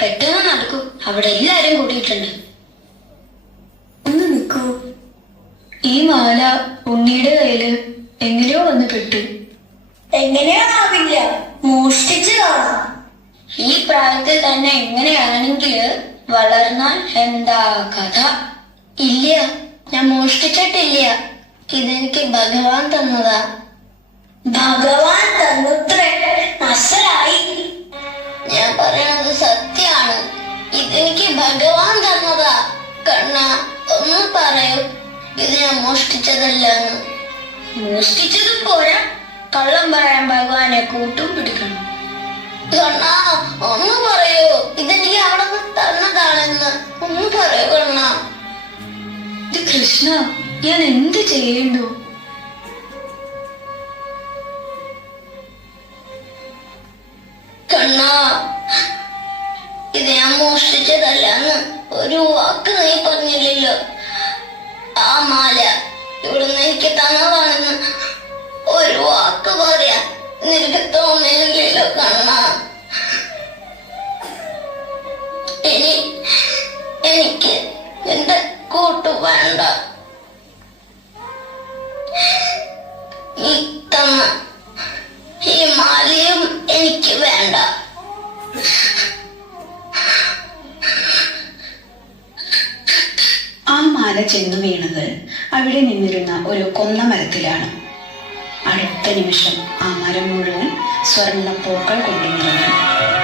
പെട്ടെന്ന് നടക്കൂ, അവിടെ എല്ലാരും കൂടിയിട്ടുണ്ട്. ഒന്ന് നിൽക്കൂ. ഈ മാല ഉണ്ണിയുടെ കയ്യില് എങ്ങനെയോ വന്ന് പെട്ടു. എങ്ങനെയാവില്ല, മോഷ്ടിച്ചു കാണാം. ഈ പ്രായത്തിൽ തന്നെ എങ്ങനെയാണെങ്കില് വളർന്നാൽ എന്താ കഥ? ഇല്ല, ഞാൻ മോഷ്ടിച്ചിട്ടില്ല. ഇതെനിക്ക് ഭഗവാൻ തന്നതാ. ഭഗവാൻ തന്നത്രേ, മനസ്സിലായി. ഞാൻ പറയണത് സത്യാണ്. ഇതെനിക്ക് ഭഗവാൻ തന്നതാ. കണ്ണ, ഒന്ന് പറയൂ, ഇത് ഞാൻ മോഷ്ടിച്ചതല്ലെന്ന്. മോഷ്ടിച്ചത് പോരാ, കള്ളം പറയാൻ ഭഗവാനെ കൂട്ടും പിടിക്കണം. കണ്ണ, ഒന്ന് പറയൂ, ഇതെനിക്ക് അവിടെ നിന്ന് തന്നതാണെന്ന്. ഒന്ന് പറയൂ കണ്ണ. ഇത് കൃഷ്ണ, ഞാൻ എന്ത് ചെയ്യണ്ടു? കണ്ണ, ഇത് ഞാൻ മോഷ്ടിച്ചതല്ലെന്ന് ഒരു വാക്ക് നീ പറഞ്ഞില്ലല്ലോ. ആ മാല ഇവിടുന്ന് എനിക്ക് തന്നതാണെന്ന് ഒരു വാക്ക് പറയാൻ നിനക്ക് തോന്നിയില്ലല്ലോ കണ്ണ. എനിക്ക് എന്റെ കൂട്ടു വേണ്ട. ഈ തന്ന ഈ മാലയും എനിക്ക് വേണ്ട. ആ മാല ചെന്നു വീണത് അവിടെ നിന്നിരുന്ന ഒരു കൊന്ന മരത്തിലാണ്. അടുത്ത നിമിഷം ആ മരം മുഴുവൻ സ്വർണ്ണപ്പൂക്കൾ കൊണ്ടു നിറഞ്ഞു.